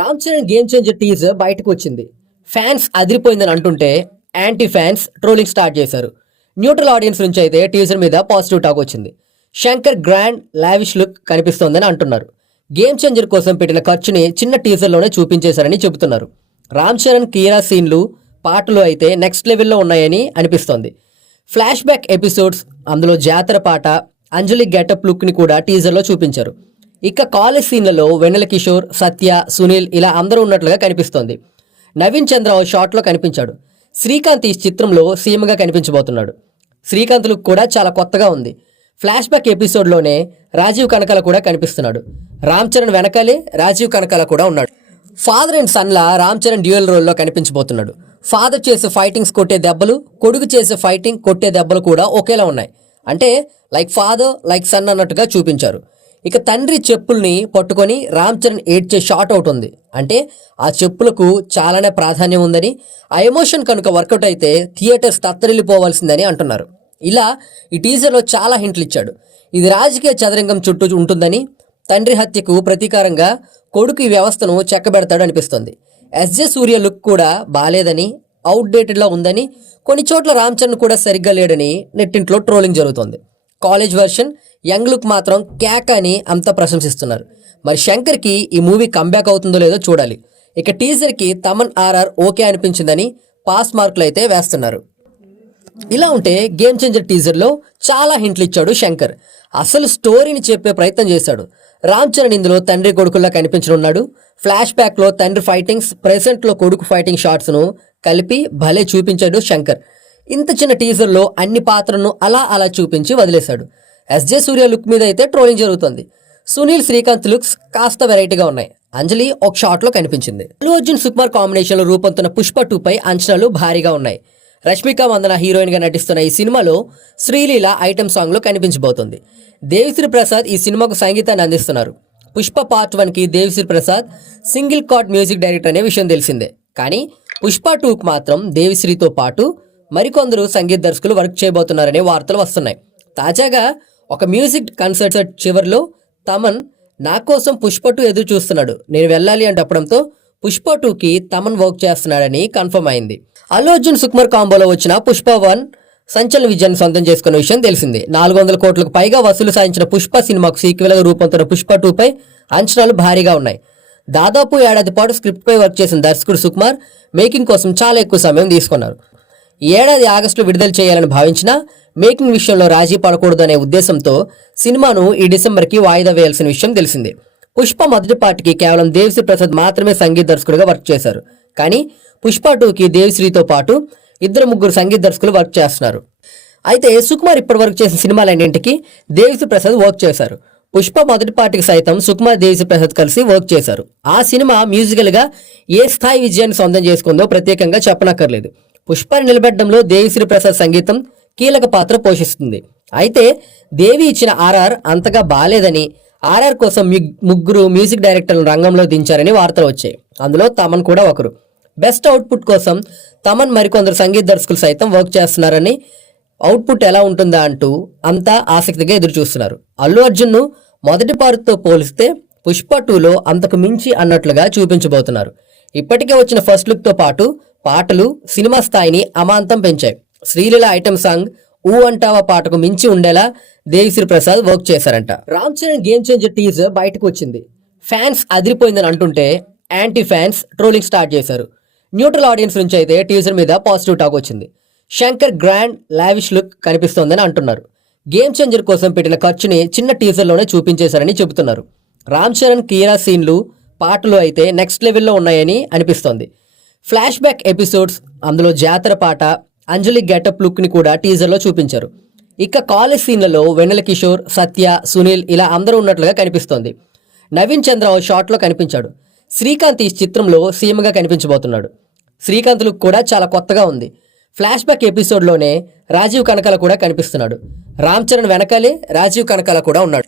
Ram Charan game changer teaser బయటకు వచ్చింది. Fans అదిరిపోయిందని అంటుంటే యాంటీ ఫ్యాన్స్ ట్రోలింగ్ స్టార్ట్ చేశారు. న్యూట్రల్ ఆడియన్స్ నుంచి అయితే టీజర్ మీద పాజిటివ్ టాక్ వచ్చింది. శంకర్ గ్రాండ్ లావిష్ లుక్ కనిపిస్తోందని అంటున్నారు. గేమ్ చేంజర్ కోసం పెట్టిన ఖర్చుని చిన్న టీజర్లోనే చూపించేశారని చెబుతున్నారు. రామ్ చరణ్ కీరా సీన్లు పాటలు అయితే నెక్స్ట్ లెవెల్లో ఉన్నాయని అనిపిస్తోంది. ఫ్లాష్ బ్యాక్ ఎపిసోడ్స్, అందులో జాతర పాట, అంజలి గెటప్ లుక్ని కూడా టీజర్లో చూపించారు. ఇక కాలేజ్ సీన్లలో వెన్నెల కిషోర్, సత్య, సునీల్ ఇలా అందరూ ఉన్నట్లుగా కనిపిస్తోంది. నవీన్ చంద్ర ఓ షాట్లో కనిపించాడు. శ్రీకాంత్ ఈ చిత్రంలో సీఎంగా కనిపించబోతున్నాడు. శ్రీకాంత్ లుక్ కూడా చాలా కొత్తగా ఉంది. ఫ్లాష్ బ్యాక్ ఎపిసోడ్లోనే రాజీవ్ కనకాల కూడా కనిపిస్తున్నాడు. రామ్ చరణ్ వెనకాలే రాజీవ్ కనకాల కూడా ఉన్నాడు. ఫాదర్ అండ్ సన్లా రామ్ చరణ్ డ్యూయల్ రోల్లో కనిపించబోతున్నాడు. ఫాదర్ చేసే ఫైటింగ్స్ కొట్టే దెబ్బలు, కొడుకు చేసే ఫైటింగ్ కొట్టే దెబ్బలు కూడా ఒకేలా ఉన్నాయి. అంటే లైక్ ఫాదర్ లైక్ సన్ అన్నట్టుగా చూపించారు. ఇక తండ్రి చెప్పుల్ని పట్టుకొని రామ్ చరణ్ ఏడ్చే షాట్ అవుట్ ఉంది. అంటే ఆ చెప్పులకు చాలానే ప్రాధాన్యం ఉందని, ఆ ఎమోషన్ కనుక వర్కౌట్ అయితే థియేటర్స్ తత్తరిల్లిపోవాల్సిందని అంటున్నారు. ఇలా ఈ టీజర్లో చాలా హింట్లు ఇచ్చాడు. ఇది రాజకీయ చదరంగం చుట్టూ ఉంటుందని, తండ్రి హత్యకు ప్రతీకారంగా కొడుకు ఈ వ్యవస్థను చెక్కబెడతాడు అనిపిస్తుంది. ఎస్జే సూర్య లుక్ కూడా బాలేదని, అవుట్డేటెడ్లో ఉందని, కొన్ని చోట్ల రామ్ చరణ్ కూడా సరిగ్గా లేడని నెట్టింట్లో ట్రోలింగ్ జరుగుతోంది. కాలేజ్ వర్షన్ యంగ్ లుక్ మాత్రం క్యాక్ అని అంతా ప్రశంసిస్తున్నారు. మరి శంకర్కి ఈ మూవీ కంబ్యాక్ అవుతుందో లేదో చూడాలి. ఇక టీజర్కి తమన్ ఆర్ఆర్ ఓకే అనిపించిందని పాస్ మార్కులు అయితే వేస్తున్నారు. ఇలా ఉంటే గేమ్ చేంజర్ టీజర్లో చాలా హింట్లు ఇచ్చాడు శంకర్. అసలు స్టోరీని చెప్పే ప్రయత్నం చేశాడు. రామ్ చరణ్ ఇందులో తండ్రి కొడుకుల్లా కనిపించనున్నాడు. ఫ్లాష్ బ్యాక్లో తండ్రి ఫైటింగ్స్, ప్రెసెంట్లో కొడుకు ఫైటింగ్ షాట్స్ను కలిపి భలే చూపించాడు శంకర్. ఇంత చిన్న టీజర్లో అన్ని పాత్రలను అలా చూపించి వదిలేశాడు. ఎస్జే సూర్య లుక్ మీద అయితే ట్రోలింగ్ జరుగుతుంది. సునీల్, శ్రీకాంత్ లుక్స్ కాస్త వెరైటీగా ఉన్నాయి. అంజలి ఒక షాట్లో కనిపించింది. అల్లు అర్జున్, సుకుమార్ కాంబినేషన్లో రూపొందుతున్న పుష్ప 2పై అంచనాలు భారీగా ఉన్నాయి. రష్మిక మందన హీరోయిన్గా నటిస్తున్న ఈ సినిమాలో శ్రీలీల ఐటెం సాంగ్లో కనిపించబోతోంది. దేవిశ్రీ ప్రసాద్ ఈ సినిమాకు సంగీతాన్ని అందిస్తున్నారు. పుష్ప పార్ట్ 1కి Devi Sri Prasad single card music director అనే విషయం తెలిసిందే. కానీ పుష్ప 2కు మాత్రం దేవిశ్రీతో పాటు మరికొందరు సంగీత దర్శకులు వర్క్ చేయబోతున్నారనే వార్తలు వస్తున్నాయి. తాజాగా ఒక మ్యూజిక్ కన్సర్ట్ చివరిలో తమన్ నా కోసం పుష్ప 2 ఎదురు చూస్తున్నాడు, నేను వెళ్ళాలి అని చెప్పడంతో పుష్ప 2కి తమన్ వర్క్ చేస్తున్నాడని కన్ఫర్మ్ అయింది. అల్లు అర్జున్, సుకుమార్ కాంబోలో వచ్చిన పుష్ప 1 సంచలన విజయాన్ని సొంతం చేసుకున్న విషయం తెలిసింది. 400 కోట్లకు పైగా వసూలు సాధించిన పుష్ప సినిమాకు సీక్వెల్గా రూపొందుతున్న పుష్ప 2పై అంచనాలు భారీగా ఉన్నాయి. దాదాపు ఏడాది పాటు స్క్రిప్ట్పై వర్క్ చేసిన దర్శకుడు సుకుమార్ మేకింగ్ కోసం చాలా ఎక్కువ సమయం తీసుకున్నారు. ఈ ఏడాది ఆగస్టులో విడుదల చేయాలని భావించినా మేకింగ్ విషయంలో రాజీ పడకూడదు అనే ఉద్దేశంతో సినిమాను ఈ డిసెంబర్కి వాయిదా వేయాల్సిన విషయం తెలిసిందే. పుష్ప మొదటి పార్ట్కి కేవలం దేవిశ్రీ ప్రసాద్ మాత్రమే సంగీత దర్శకుడిగా వర్క్ చేశారు. కానీ పుష్ప 2కి దేవిశ్రీతో పాటు 2-3 సంగీత దర్శకులు వర్క్ చేస్తున్నారు. అయితే సుకుమార్ ఇప్పటి వరకు చేసిన సినిమాలన్నింటికి దేవిశ్రీ ప్రసాద్ వర్క్ చేశారు. పుష్ప మొదటి పార్టీకి సైతం సుకుమార్, దేవిశ్రీ ప్రసాద్ కలిసి వర్క్ చేశారు. ఆ సినిమా మ్యూజికల్గా ఏ స్థాయి విజయాన్ని సొంతం చేసుకుందో ప్రత్యేకంగా చెప్పనక్కర్లేదు. పుష్పని నిలబెట్టడంలో దేవిశ్రీ ప్రసాద్ సంగీతం కీలక పాత్ర పోషిస్తుంది. అయితే దేవి ఇచ్చిన ఆర్ఆర్ అంతగా బాలేదని, ఆర్ఆర్ కోసం 3 మ్యూజిక్ డైరెక్టర్లను రంగంలో దించారని వార్తలు వచ్చాయి. అందులో తమన్ కూడా ఒకరు. బెస్ట్ అవుట్పుట్ కోసం తమన్ మరికొందరు సంగీత దర్శకులు సైతం వర్క్ చేస్తున్నారని, అవుట్పుట్ ఎలా ఉంటుందా అంటూ అంతా ఆసక్తిగా ఎదురు చూస్తున్నారు. అల్లు అర్జున్ను మొదటి పార్ట్తో పోలిస్తే పుష్ప 2లో అంతకు మించి అన్నట్లుగా చూపించబోతున్నారు. ఇప్పటికే వచ్చిన ఫస్ట్ లుక్తో పాటు పాటలు సినిమా స్థాయిని అమాంతం పెంచాయి. శ్రీలీల ఐటెం సాంగ్ ఊ అంటావా పాటకు మించి ఉండేలా దేవిశ్రీ ప్రసాద్ వర్క్ చేశారంట. Ram Charan game changer teaser బయటకు వచ్చింది. ఫ్యాన్స్ అదిరిపోయిందని అంటుంటే యాంటీ ఫ్యాన్స్ ట్రోలింగ్ స్టార్ట్ చేశారు. న్యూట్రల్ ఆడియన్స్ నుంచి అయితే టీజర్ మీద పాజిటివ్ టాక్ వచ్చింది. శంకర్ గ్రాండ్ లావిష్ లుక్ కనిపిస్తోందని అంటున్నారు. గేమ్ చేంజర్ కోసం పెట్టిన ఖర్చుని చిన్న టీజర్లోనే చూపించేశారని చెబుతున్నారు. రామ్ చరణ్ కీరా సీన్లు పాటలు అయితే నెక్స్ట్ లెవెల్లో ఉన్నాయని అనిపిస్తోంది. ఫ్లాష్ బ్యాక్ ఎపిసోడ్స్, అందులో జాతర పాట, అంజలి గెటప్ లుక్ని కూడా టీజర్లో చూపించారు. ఇక కాలేజ్ సీన్లలో వెన్నెల కిషోర్, సత్య, సునీల్ ఇలా అందరూ ఉన్నట్లుగా కనిపిస్తోంది. నవీన్ చంద్ర ఓ షాట్లో కనిపించాడు. శ్రీకాంత్ ఈ చిత్రంలో సీఎంగా కనిపించబోతున్నాడు. శ్రీకాంత్ లుక్ కూడా చాలా కొత్తగా ఉంది. ఫ్లాష్ బ్యాక్ ఎపిసోడ్లోనే రాజీవ్ కనకాల కూడా కనిపిస్తున్నాడు. రామ్ చరణ్ వెనకాలే రాజీవ్ కనకాల కూడా ఉన్నాడు.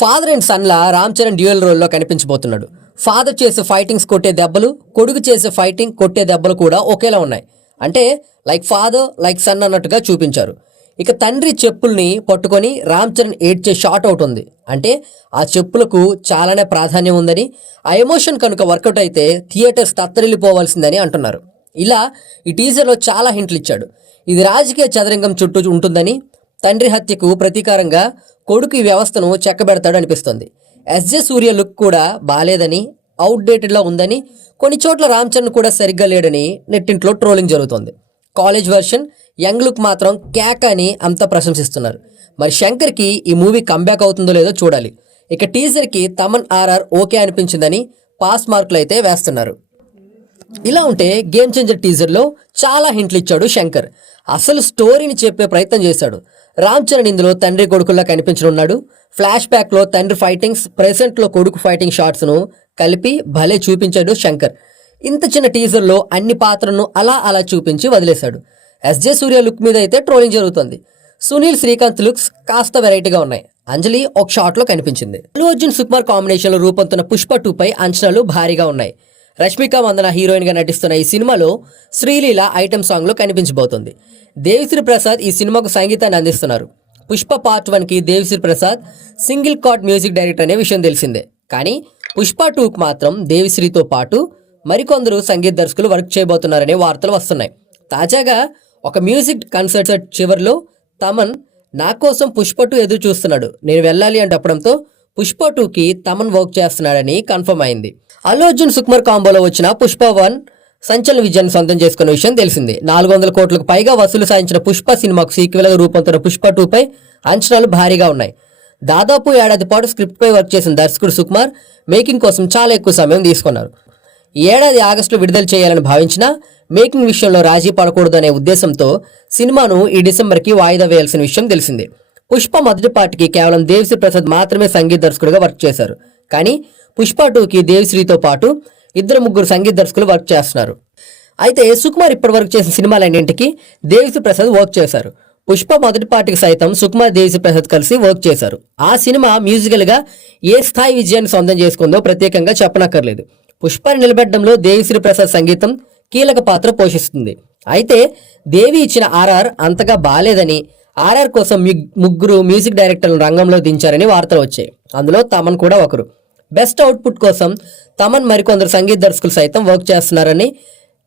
ఫాదర్ అండ్ సన్లా రామ్ చరణ్ డ్యూయల్ రోల్లో కనిపించబోతున్నాడు. ఫాదర్ చేసే ఫైటింగ్స్ కొట్టే దెబ్బలు, కొడుకు చేసే ఫైటింగ్ కొట్టే దెబ్బలు కూడా ఒకేలా ఉన్నాయి. అంటే లైక్ ఫాదర్ లైక్ సన్ అన్నట్టుగా చూపించారు. ఇక తండ్రి చెప్పుల్ని పట్టుకొని రామ్ చరణ్ ఏడ్చే షాట్ అవుట్ ఉంది. అంటే ఆ చెప్పులకు చాలానే ప్రాధాన్యం ఉందని, ఆ ఎమోషన్ కనుక వర్కౌట్ అయితే థియేటర్స్ తత్తరిల్లిపోవాల్సిందని అంటున్నారు. ఇలా ఈ టీజర్లో చాలా హింట్లు ఇచ్చాడు. ఇది రాజకీయ చదరంగం చుట్టూ ఉంటుందని, తండ్రి హత్యకు ప్రతీకారంగా కొడుకు ఈ వ్యవస్థను చెక్కబెడతాడు అనిపిస్తుంది. ఎస్జే సూర్య లుక్ కూడా బాలేదని, అవుట్డేటెడ్లా ఉందని, కొన్ని చోట్ల రామ్ చరణ్ కూడా సరిగ్గా లేడని నెట్టింట్లో ట్రోలింగ్ జరుగుతోంది. కాలేజ్ వెర్షన్ యంగ్ లుక్ మాత్రం క్యాక్ అని అంతా ప్రశంసిస్తున్నారు. మరి శంకర్కి ఈ మూవీ కంబ్యాక్ అవుతుందో లేదో చూడాలి. ఇక టీజర్కి తమన్ ఆర్ఆర్ ఓకే అనిపించిందని పాస్ మార్కులు అయితే వేస్తున్నారు. ఇలా ఉంటే గేమ్ చేంజర్ టీజర్లో చాలా హింట్లు ఇచ్చాడు శంకర్. అసలు స్టోరీని చెప్పే ప్రయత్నం చేశాడు. రామ్ చరణ్ ఇందులో తండ్రి కొడుకుల్లా కనిపించనున్నాడు. ఫ్లాష్ బ్యాక్లో తండ్రి ఫైటింగ్స్, ప్రెసెంట్లో కొడుకు ఫైటింగ్ షాట్స్ను కలిపి భలే చూపించాడు శంకర్. ఇంత చిన్న టీజర్లో అన్ని పాత్రలను అలా చూపించి వదిలేశాడు. ఎస్జే సూర్య లుక్ మీద అయితే ట్రోలింగ్ జరుగుతుంది. సునీల్ శ్రీకాంత్ లుక్స్ కాస్త వెరైటీగా ఉన్నాయి. అంజలి ఒక షాట్లో కనిపించింది. అల్లు అర్జున్ సుకుమార్ కాంబినేషన్లో రూపొందుతున్న పుష్ప 2 పై అంచనాలు భారీగా ఉన్నాయి. రష్మిక మందన హీరోయిన్గా నటిస్తున్న ఈ సినిమాలో శ్రీలీల ఐటెం సాంగ్లో కనిపించబోతుంది. దేవిశ్రీ ప్రసాద్ ఈ సినిమాకు సంగీతాన్ని అందిస్తున్నారు. పుష్ప పార్ట్ 1కి Devi Sri Prasad single card music director అనే విషయం తెలిసిందే. కానీ పుష్ప 2కు మాత్రం దేవిశ్రీతో పాటు మరికొందరు సంగీత దర్శకులు వర్క్ చేయబోతున్నారనే వార్తలు వస్తున్నాయి. తాజాగా ఒక మ్యూజిక్ కన్సర్ట్ చివరిలో తమన్ నా కోసం పుష్ప 2 ఎదురు చూస్తున్నాడు, నేను వెళ్ళాలి అని చెప్పడంతో పుష్ప 2కి తమన్ వర్క్ చేస్తున్నాడని కన్ఫర్మ్ అయింది. అల్లు అర్జున్ సుకుమార్ కాంబోలో వచ్చిన పుష్ప 1 సంచలన విజయాన్ని సొంతం చేసుకున్న విషయం తెలిసిందే. 400 కోట్లకు పైగా వసూలు సాధించిన పుష్ప సినిమాకు సీక్వెల్గా రూపొందుతున్న పుష్ప 2 పై అంచనాలు భారీగా ఉన్నాయి. దాదాపు ఏడాది పాటు స్క్రిప్ట్పై వర్క్ చేసిన దర్శకుడు సుకుమార్ మేకింగ్ కోసం చాలా ఎక్కువ సమయం తీసుకున్నారు. ఈ ఏడాది ఆగస్టులో విడుదల చేయాలని భావించినా మేకింగ్ విషయంలో రాజీ పడకూడదు అనే ఉద్దేశంతో సినిమాను ఈ డిసెంబర్కి వాయిదా వేయాల్సిన విషయం తెలిసిందే. పుష్ప మొదటి పార్ట్కి కేవలం దేవిశ్రీ ప్రసాద్ మాత్రమే సంగీత దర్శకుడిగా వర్క్ చేశారు. కానీ పుష్ప 2కి దేవిశ్రీతో పాటు 2-3 సంగీత దర్శకులు వర్క్ చేస్తున్నారు. అయితే సుకుమార్ ఇప్పటి వరకు చేసిన సినిమాలన్నింటికి దేవిశ్రీ ప్రసాద్ వర్క్ చేశారు. పుష్ప మొదటి పార్టీకి సైతం సుకుమార్ దేవిశ్రీ ప్రసాద్ కలిసి వర్క్ చేశారు. ఆ సినిమా మ్యూజికల్గా ఏ స్థాయి విజయాన్ని సొంతం చేసుకుందో ప్రత్యేకంగా చెప్పనక్కర్లేదు. పుష్పని నిలబెట్టడంలో దేవిశ్రీ ప్రసాద్ సంగీతం కీలక పాత్ర పోషిస్తుంది. అయితే దేవి ఇచ్చిన ఆర్ఆర్ అంతగా బాలేదని, ఆర్ఆర్ కోసం 3 మ్యూజిక్ డైరెక్టర్లను రంగంలో దించారని వార్తలు వచ్చాయి. అందులో తమన్ కూడా ఒకరు. బెస్ట్ అవుట్పుట్ కోసం తమన్ మరికొందరు సంగీత దర్శకులు సైతం వర్క్ చేస్తున్నారని,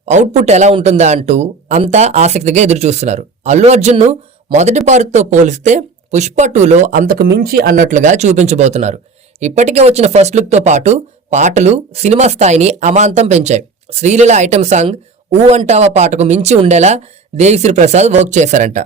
అవుట్పుట్ ఎలా ఉంటుందా అంటూ అంతా ఆసక్తిగా ఎదురు చూస్తున్నారు. అల్లు అర్జున్ను మొదటి పార్ట్తో పోలిస్తే పుష్ప 2లో అంతకు మించి అన్నట్లుగా చూపించబోతున్నారు. ఇప్పటికే వచ్చిన ఫస్ట్ లుక్తో పాటు పాటలు సినిమా స్థాయిని అమాంతం పెంచాయి. శ్రీలీల ఐటెం సాంగ్ ఊ అంటావా పాటకు మించి ఉండేలా దేవిశ్రీ ప్రసాద్ వర్క్ చేశారంట.